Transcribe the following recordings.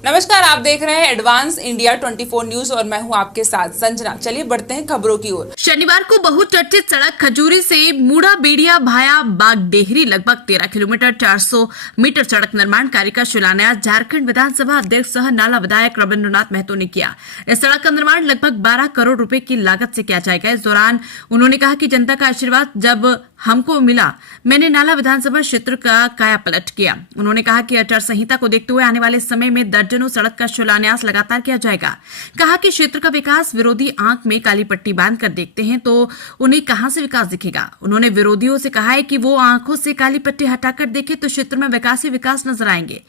नमस्कार, आप देख रहे हैं एडवांस इंडिया 24 न्यूज और मैं हूं आपके साथ संजना। चलिए बढ़ते हैं खबरों की ओर। शनिवार को बहुचर्चित सड़क खजूरी से मूड़ा बेड़िया भाया बागडेहरी लगभग 13 किलोमीटर 400 मीटर सड़क निर्माण कार्य का शिलान्यास झारखंड विधानसभा अध्यक्ष सह नाला विधायक रविंद्रनाथ महतो ने किया। इस सड़क का निर्माण लगभग 12 करोड़ रुपए की लागत से किया जाएगा। इस दौरान उन्होंने कहा कि जनता का आशीर्वाद जब हमको मिला, मैंने नाला विधानसभा क्षेत्र का काया पलट किया। उन्होंने कहा कि आचार संहिता को देखते हुए आने वाले समय में दर्जनों सड़क का शिलान्यास लगातार किया जाएगा। कहा कि क्षेत्र का विकास विरोधी आंख में काली पट्टी बांध कर देखते हैं तो उन्हें कहां से विकास दिखेगा। उन्होंने विरोधियों से कहा है कि वो आंखों से काली पट्टी हटाकर देखे तो क्षेत्र में विकास ही विकास नजर आएंगे।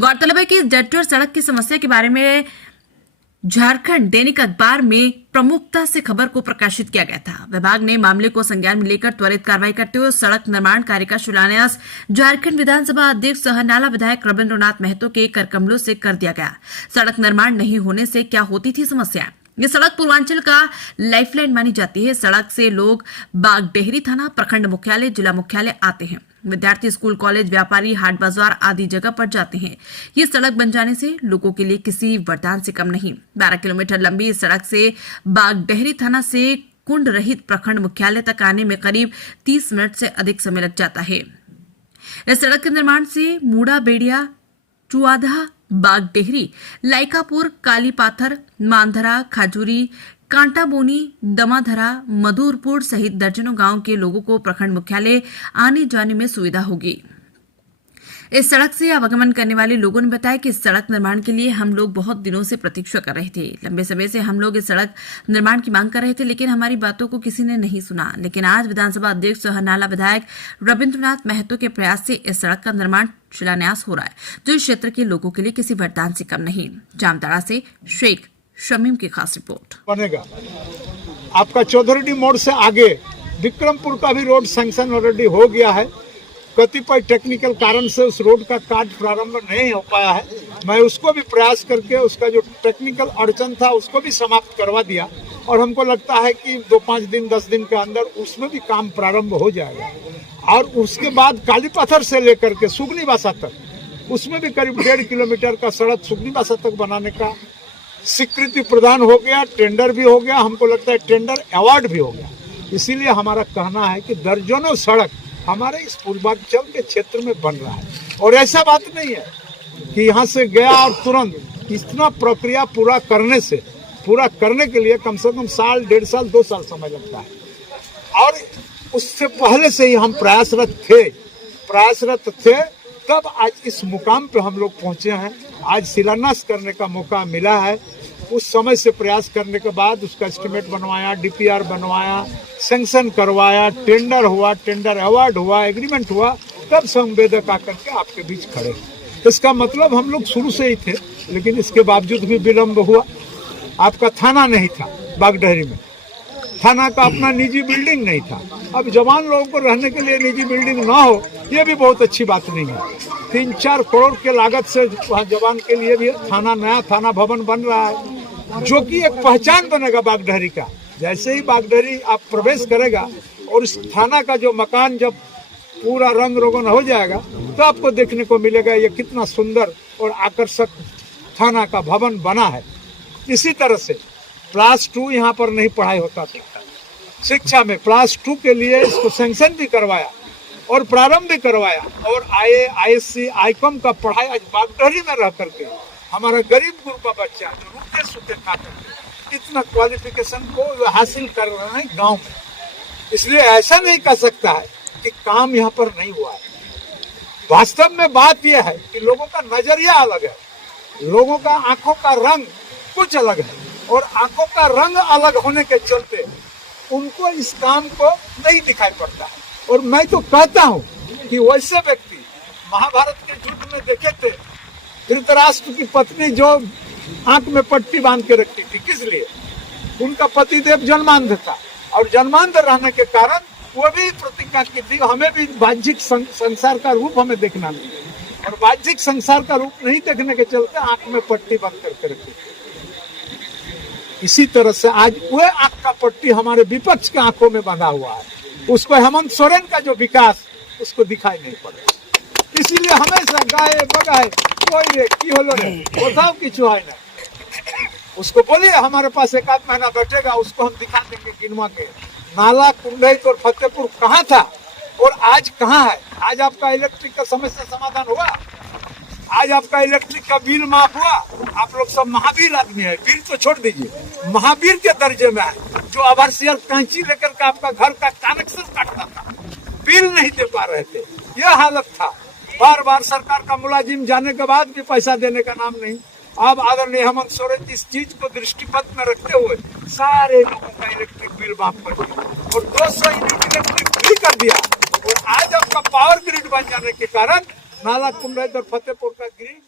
गौरतलब है कि जट्टर सड़क की समस्या के बारे में झारखंड दैनिक अखबार में प्रमुखता से खबर को प्रकाशित किया गया था। विभाग ने मामले को संज्ञान में लेकर त्वरित कार्रवाई करते हुए सड़क निर्माण कार्य का शिलान्यास झारखंड विधानसभा अध्यक्ष सह नाला विधायक रविंद्रनाथ महतो के करकमलों से कर दिया गया। सड़क निर्माण नहीं होने से क्या होती थी समस्या। ये सड़क पूर्वांचल का लाइफलाइन मानी जाती है। सड़क से लोग बागडेहरी थाना, प्रखंड मुख्यालय, जिला मुख्यालय आते हैं। विद्यार्थी स्कूल, कॉलेज, व्यापारी, हाट बाजार आदि जगह पर जाते हैं। ये सड़क बन जाने से लोगों के लिए किसी वरदान से कम नहीं। 12 किलोमीटर लंबी इस सड़क से बागडेहरी थाना से कुंड रहित प्रखंड मुख्यालय तक आने में करीब 30 मिनट से अधिक समय लग जाता है। इस सड़क के निर्माण से मूड़ा बेड़िया, चुआधा, बागडेहरी, लाइकापुर, कालीपाथर, मांधरा, खाजूरी, कांटाबोनी, दमाधरा, मधुरपुर सहित दर्जनों गांव के लोगों को प्रखंड मुख्यालय आने जाने में सुविधा होगी। इस सड़क से आवागमन करने वाले लोगों ने बताया कि इस सड़क निर्माण के लिए हम लोग बहुत दिनों से प्रतीक्षा कर रहे थे। लंबे समय से हम लोग इस सड़क निर्माण की मांग कर रहे थे, लेकिन हमारी बातों को किसी ने नहीं सुना। लेकिन आज विधानसभा अध्यक्ष सह नाला विधायक रविंद्रनाथ महतो के प्रयास से इस सड़क का निर्माण शिलान्यास हो रहा है, जो इस क्षेत्र के लोगों के लिए किसी वरदान से कम नहीं। जामताड़ा से शेख शमीम की खास रिपोर्ट। बनेगा आपका चौधरी मोड़ से आगे विक्रमपुर का भी रोड सैंक्शन ऑलरेडी हो गया है। कतिपय टेक्निकल कारण से उस रोड का कार्य प्रारंभ नहीं हो पाया है। मैं उसको भी प्रयास करके उसका जो टेक्निकल अड़चन था उसको भी समाप्त करवा दिया और हमको लगता है कि 2-5 दिन 10 दिन के अंदर उसमें भी काम प्रारंभ हो जाएगा। और उसके बाद कालीपत्थर से लेकर के सुगनीबासा तक उसमें भी करीब 1.5 किलोमीटर का सड़क सुगनीबासा तक बनाने का स्वीकृति प्रदान हो गया, टेंडर भी हो गया। हमको लगता है टेंडर अवार्ड भी हो गया। इसीलिए हमारा कहना है कि दर्जनों सड़क हमारे इस पूर्वांचल के क्षेत्र में बन रहा है। और ऐसा बात नहीं है कि यहाँ से गया और तुरंत इतना प्रक्रिया पूरा करने के लिए कम से कम साल, 1.5 साल, 2 साल समय लगता है। और उससे पहले से ही हम प्रयासरत थे तब आज इस मुकाम पे हम लोग पहुंचे हैं। आज शिलान्यास करने का मौका मिला है। उस समय से प्रयास करने के बाद उसका एस्टीमेट बनवाया, डीपीआर बनवाया, सैंक्शन करवाया, टेंडर हुआ, टेंडर अवार्ड हुआ, एग्रीमेंट हुआ, तब संवेदक आकर के आपके बीच खड़े। इसका मतलब हम लोग शुरू से ही थे, लेकिन इसके बावजूद भी विलम्ब हुआ। आपका थाना नहीं था बागडेहरी में, थाना का अपना निजी बिल्डिंग नहीं था। अब जवान लोगों को रहने के लिए निजी बिल्डिंग ना हो, ये भी बहुत अच्छी बात नहीं है। 3-4 करोड़ के लागत से वहाँ जवान के लिए भी नया थाना भवन बन रहा है, जो कि एक पहचान बनेगा बागडेहरी का। जैसे ही बागडेहरी आप प्रवेश करेगा और इस थाना का जो मकान जब पूरा रंग रोगन हो जाएगा तो आपको देखने को मिलेगा ये कितना सुंदर और आकर्षक थाना का भवन बना है। इसी तरह से क्लास 2 यहाँ पर नहीं पढ़ाई होता था। शिक्षा में क्लास 2 के लिए इसको सैंक्शन भी करवाया और प्रारंभ भी करवाया। और ISC, ICOM का पढ़ाई आज बागडेहरी में रह करके हमारा गरीब गुरु का बच्चा जो रूखे सूखे खा करके इतना क्वालिफिकेशन को हासिल कर रहे हैं गाँव में। इसलिए ऐसा नहीं कह सकता है कि काम यहाँ पर नहीं हुआ है। वास्तव में बात यह है कि लोगों का नजरिया अलग है, लोगों का आंखों का रंग कुछ अलग है, और आंखों का रंग अलग होने के चलते उनको इस काम को नहीं दिखाई पड़ता है। और मैं तो कहता हूँ कि वैसे व्यक्ति महाभारत के युद्ध में देखे थे, धृतराष्ट्र की पत्नी जो आंख में पट्टी बांध के रखती थी, किस लिए? उनका पतिदेव जन्मांध था, और जन्मांध रहने के कारण वो भी प्रतिज्ञा की थी हमें भी बाह्यिक संसार का रूप हमें देखना नहीं, और बाह्यिक संसार का रूप नहीं देखने के चलते आंख में पट्टी बांध करके रखती थी। इसी तरह से आज वह आंख का पट्टी हमारे विपक्ष के आंखों में बंधा हुआ है। उसको हेमंत सोरेन का जो विकास उसको दिखाई नहीं पड़ रहा। इसीलिए हमेशा गाये बगाए कोई रे की होलो रे बताओ किछु है ना, उसको बोलिए हमारे पास एक आध महीना बैठेगा, उसको हम दिखा देंगे गिनवा के नाला कुंडहित और फतेहपुर कहाँ था और आज कहाँ है। आज आपका इलेक्ट्रिक का समस्या समाधान हुआ, आज आपका इलेक्ट्रिक का बिल माफ हुआ। आप लोग सब महावीर आदमी है, बिल तो छोड़ दीजिए, महावीर के दर्जे में है, जो ओवरसियर कैंची लेकर के आपका घर का कनेक्शन काटता था, बिल नहीं दे पा रहे थे, यह हालत था। बार बार सरकार का मुलाजिम जाने के बाद भी पैसा देने का नाम नहीं। अब आदरणीय हेमंत सोरेन इस चीज को दृष्टिपथ में रखते हुए सारे लोगों का इलेक्ट्रिक बिल माफ कर दिया और 200 यूनिट इलेक्ट्रिक फ्री कर दिया। और आज आपका पावर ग्रिड बन जाने के कारण नाला कुंडहित और फतेहपुर का ग्रिड